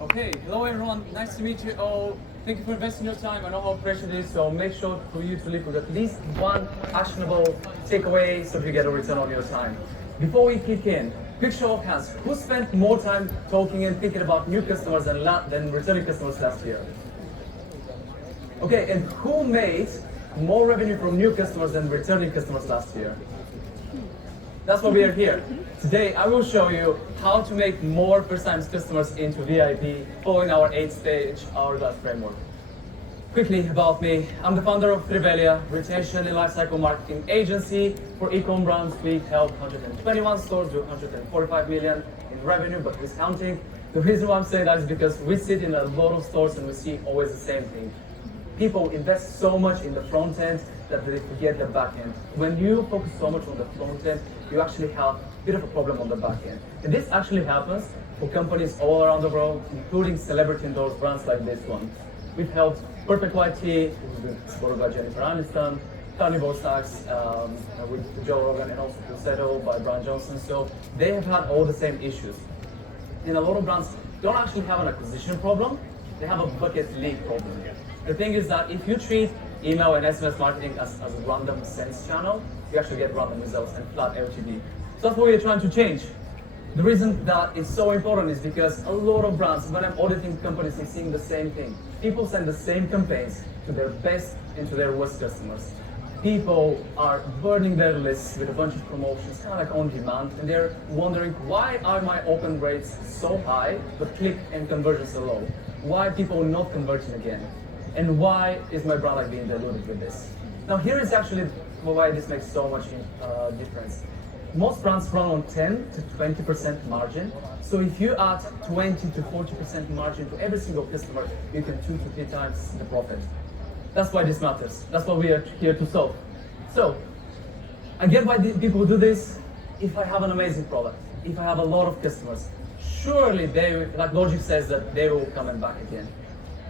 Okay, hello everyone, nice to meet you all. Thank you for investing your time. I know how precious it is, so make sure for you to leave with at least one actionable takeaway so you get a return on your time. Before we kick in, quick show of hands. Who spent more time talking and thinking about new customers than returning customers last year? Okay, and who made more revenue from new customers than returning customers last year? That's why we are here. Today, I will show you how to make more first-time customers into VIP following our 8-stage Hourglass framework. Quickly about me, I'm the founder of Revelia, retention and lifecycle marketing agency. For e-com brands, we help 121 stores do 145 million in revenue, but discounting. The reason why I'm saying that is because we sit in a lot of stores and we see always the same thing. People invest so much in the front end that they forget the back end. When you focus so much on the front end, you actually have a bit of a problem on the back end. And this actually happens for companies all around the world, including celebrity endorsed brands like this one. We've helped Perfect White Tea, who's been supported by Jennifer Aniston, Carnivore Snacks with Joe Rogan, and also Pulsetto by Brian Johnson. So they have had all the same issues. And a lot of brands don't actually have an acquisition problem, they have a bucket leak problem. The thing is that if you treat email and SMS marketing as a random sales channel, you actually get random results and flat LTV. So that's what we're trying to change. The reason that it's so important is because a lot of brands, when I'm auditing companies, I'm seeing the same thing. People send the same campaigns to their best and to their worst customers. People are burning their lists with a bunch of promotions, kind of like on demand, and they're wondering, why are my open rates so high, but click and conversion so low? Why are people not converting again? And why is my brand like being diluted with this? Now here is actually why this makes so much difference. Most brands run on 10 to 20% margin. So if you add 20 to 40% margin to every single customer, you can 2 to 3 times the profit. That's why this matters. That's what we are here to solve. So I get why people do this. If I have an amazing product, if I have a lot of customers, surely they, like logic says, that they will come and back again.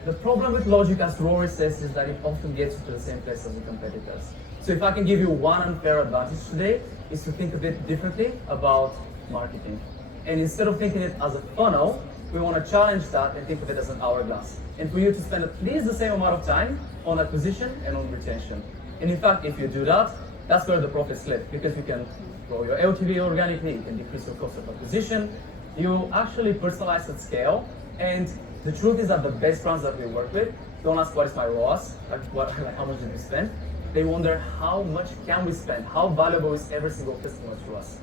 The problem with logic, as Rory says, is that it often gets you to the same place as the competitors. So if I can give you one unfair advantage today, is to think a bit differently about marketing. And instead of thinking it as a funnel, we want to challenge that and think of it as an hourglass. And for you to spend at least the same amount of time on acquisition and on retention. And in fact, if you do that, that's where the profits live, because you can grow your LTV organically, you can decrease your cost of acquisition, you actually personalize at scale. And the truth is that the best brands that we work with don't ask what is my ROAS, like how much did we spend. They wonder how much can we spend, how valuable is every single customer to us.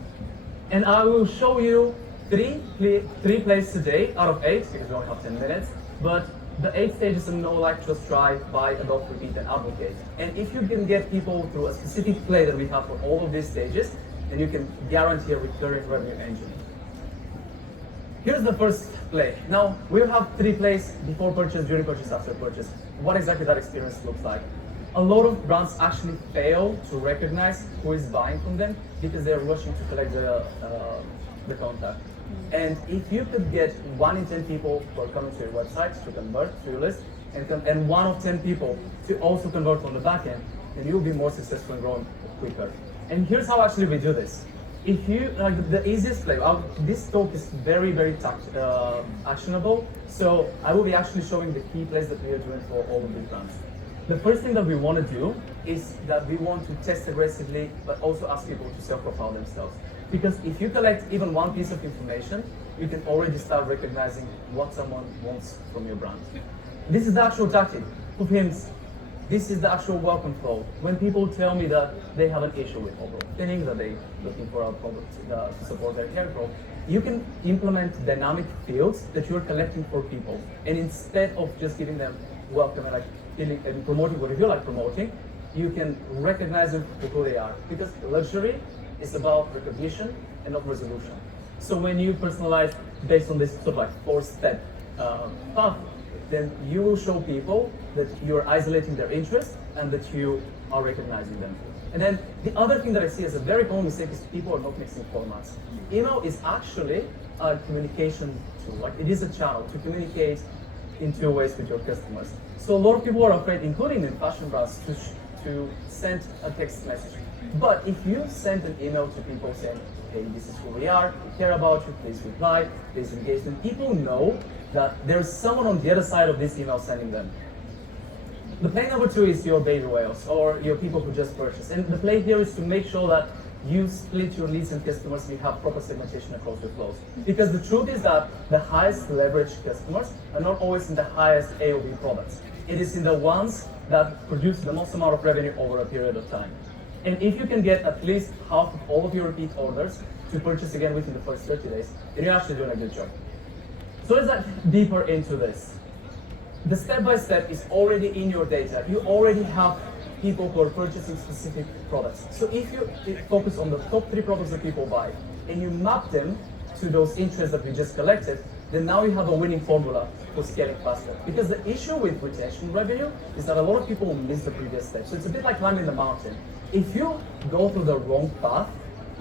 And I will show you three plays today out of 8, because we only have 10 minutes. But the 8 stages of know, like, trust, try, buy, adopt, repeat, and advocate. And if you can get people through a specific play that we have for all of these stages, then you can guarantee a recurring revenue engine. Here's the first play. Now, we'll have 3 plays: before purchase, during purchase, after purchase. What exactly that experience looks like. A lot of brands actually fail to recognize who is buying from them because they're rushing to collect the contact. And if you could get 1 in 10 people who are coming to your website to convert to your list, and 1 of 10 people to also convert on the back end, then you'll be more successful and growing quicker. And here's how actually we do this. If you, like, the easiest play, this talk is very, very actionable. So I will be actually showing the key plays that we are doing for all of these brands. The first thing that we want to do is that we want to test aggressively, but also ask people to self-profile themselves. Because if you collect even 1 piece of information, you can already start recognizing what someone wants from your brand. This is the actual tactic of hints. This is the actual welcome flow. When people tell me that they have an issue with overall thinning, that they're looking for a product to support their hair growth, you can implement dynamic fields that you're collecting for people. And instead of just giving them welcome and and promoting what you feel like promoting, you can recognize them for who they are. Because luxury is about recognition and not resolution. So when you personalize based on this sort of like 4-step path, then you will show people that you're isolating their interest and that you are recognizing them. And then the other thing that I see as a very common mistake is people are not mixing formats. Email is actually a communication tool. Like, it is a channel to communicate in 2 ways with your customers. So a lot of people are afraid, including in fashion brands, to send a text message. But if you send an email to people saying, hey, this is who we are, we care about you, please reply, please engage them, people know that there's someone on the other side of this email sending them. The play number 2 is your baby whales, or your people who just purchased. And the play here is to make sure that you split your leads and customers and you have proper segmentation across your flows. Because the truth is that the highest leverage customers are not always in the highest AOV products. It is in the ones that produce the most amount of revenue over a period of time. And if you can get at least half of all of your repeat orders to purchase again within the first 30 days, then you're actually doing a good job. So let's dive deeper into this. The step-by-step is already in your data. You already have people who are purchasing specific products. So if you focus on the top 3 products that people buy, and you map them to those interests that we just collected, then now you have a winning formula for scaling faster. Because the issue with retention revenue is that a lot of people miss the previous step. So it's a bit like climbing the mountain. If you go through the wrong path,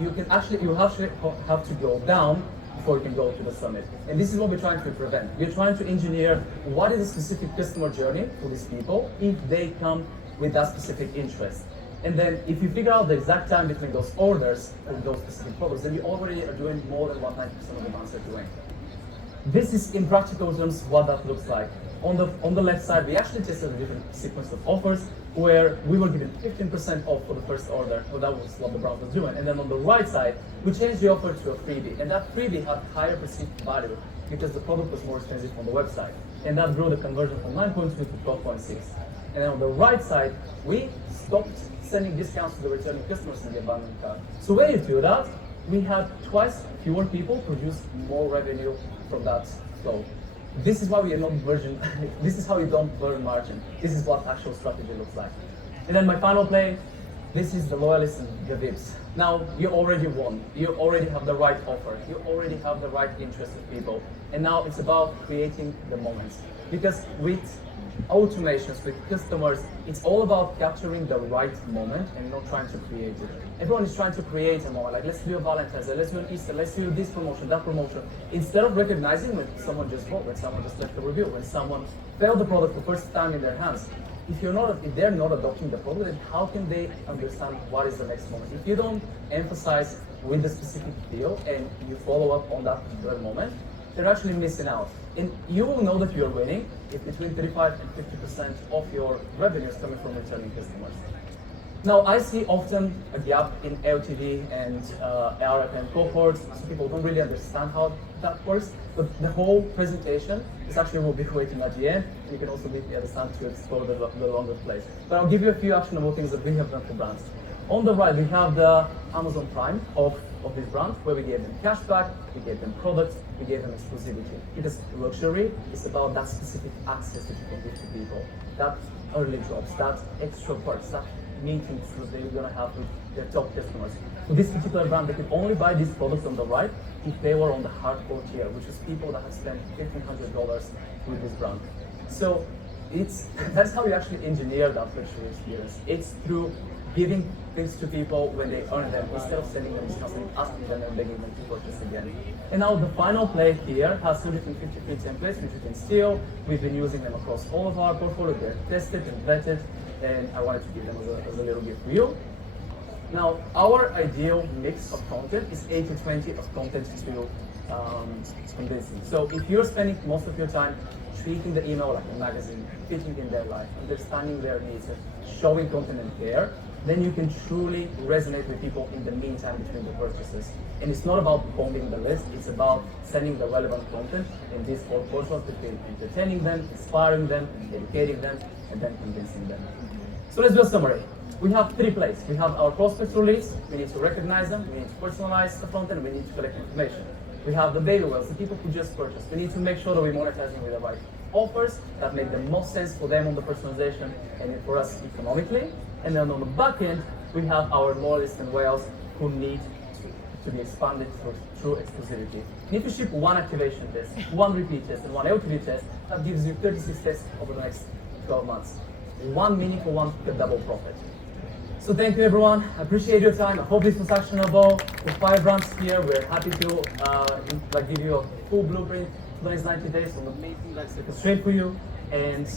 you have to go down before you can go to the summit. And this is what we're trying to prevent. We're trying to engineer what is a specific customer journey for these people if they come with that specific interest. And then if you figure out the exact time between those orders and those specific products, then you already are doing more than what 90% of the brands are doing. This is, in practical terms, what that looks like. On the left side, we actually tested a different sequence of offers where we were given 15% off for the first order. Well, that was what the brand was doing. And then on the right side, we changed the offer to a freebie. And that freebie had higher perceived value because the product was more expensive on the website. And that grew the conversion from 9.2 to 12.6. And then on the right side, we stopped sending discounts to the returning customers in the abandoned cart. So when you do that, we had twice fewer people produce more revenue from that flow. This is why we are not virgin. This is how you don't burn margin. This is what actual strategy looks like. And then my final play, this is the Loyalists and the VIPs. Now, you already won. You already have the right offer. You already have the right interest of people. And now it's about creating the moments. Because with automations, with customers, it's all about capturing the right moment and not trying to create it. Everyone is trying to create a moment, like let's do a Valentine's Day, let's do an Easter, let's do this promotion, that promotion. Instead of recognizing when someone just bought, when someone just left a review, when someone felt the product for the first time in their hands. If they're not adopting the product, then how can they understand what is the next moment? If you don't emphasize with the specific deal and you follow up on that particular moment, they're actually missing out. And you will know that you're winning if between 35 and 50% of your revenue is coming from returning customers. Now, I see often a gap in LTV and ARPM cohorts, so people don't really understand how that works, but the whole presentation is actually will be waiting at the end, and you can also meet me at the stand to explore the longer plays. But I'll give you a few actionable things that we have done for brands. On the right, we have the Amazon Prime of this brand, where we gave them cashback, we gave them products, we gave them exclusivity. Because luxury is about that specific access that you can give to people, that early drops, that extra perks, that meetings that they're gonna have with their top customers. So this particular brand, they could only buy these products on the right if they were on the hardcore tier, which is people that have spent $1,500 with this brand. So that's how you actually engineer that luxury experience. It's through giving things to people when they earn them, instead of sending them discounts and asking them and begging them to purchase again. And now the final play here has 2 different 50-free templates which you can steal. We've been using them across all of our portfolio. They're tested and vetted, and I wanted to give them as a little gift for you. Now, our ideal mix of content is 80-20 of content to convincing. So if you're spending most of your time treating the email like a magazine, fitting in their life, understanding their needs, and showing content and care, then you can truly resonate with people in the meantime between the purchases. And it's not about bombing the list, it's about sending the relevant content in these 4 portions between entertaining them, inspiring them, educating them, and then convincing them. So let's do a summary. We have 3 plays. We have our prospects release, we need to recognize them, we need to personalize the front end, we need to collect information. We have the baby whales, the people who just purchased. We need to make sure that we monetize them with the right offers that make the most sense for them on the personalization and for us economically. And then on the back end, we have our loyalists and whales who need to be expanded through exclusivity. And if you ship 1 activation test, 1 repeat test, and 1 LTV test, that gives you 36 tests over the next 12 months. 1 meaningful one with double profit. So thank you everyone, I appreciate your time. I hope this was actionable. With 5 brands here, we're happy to give you a full blueprint for the next 90 days on the amazing like straight for you. And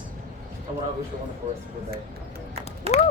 I want to wish you a wonderful rest of your day. Woo!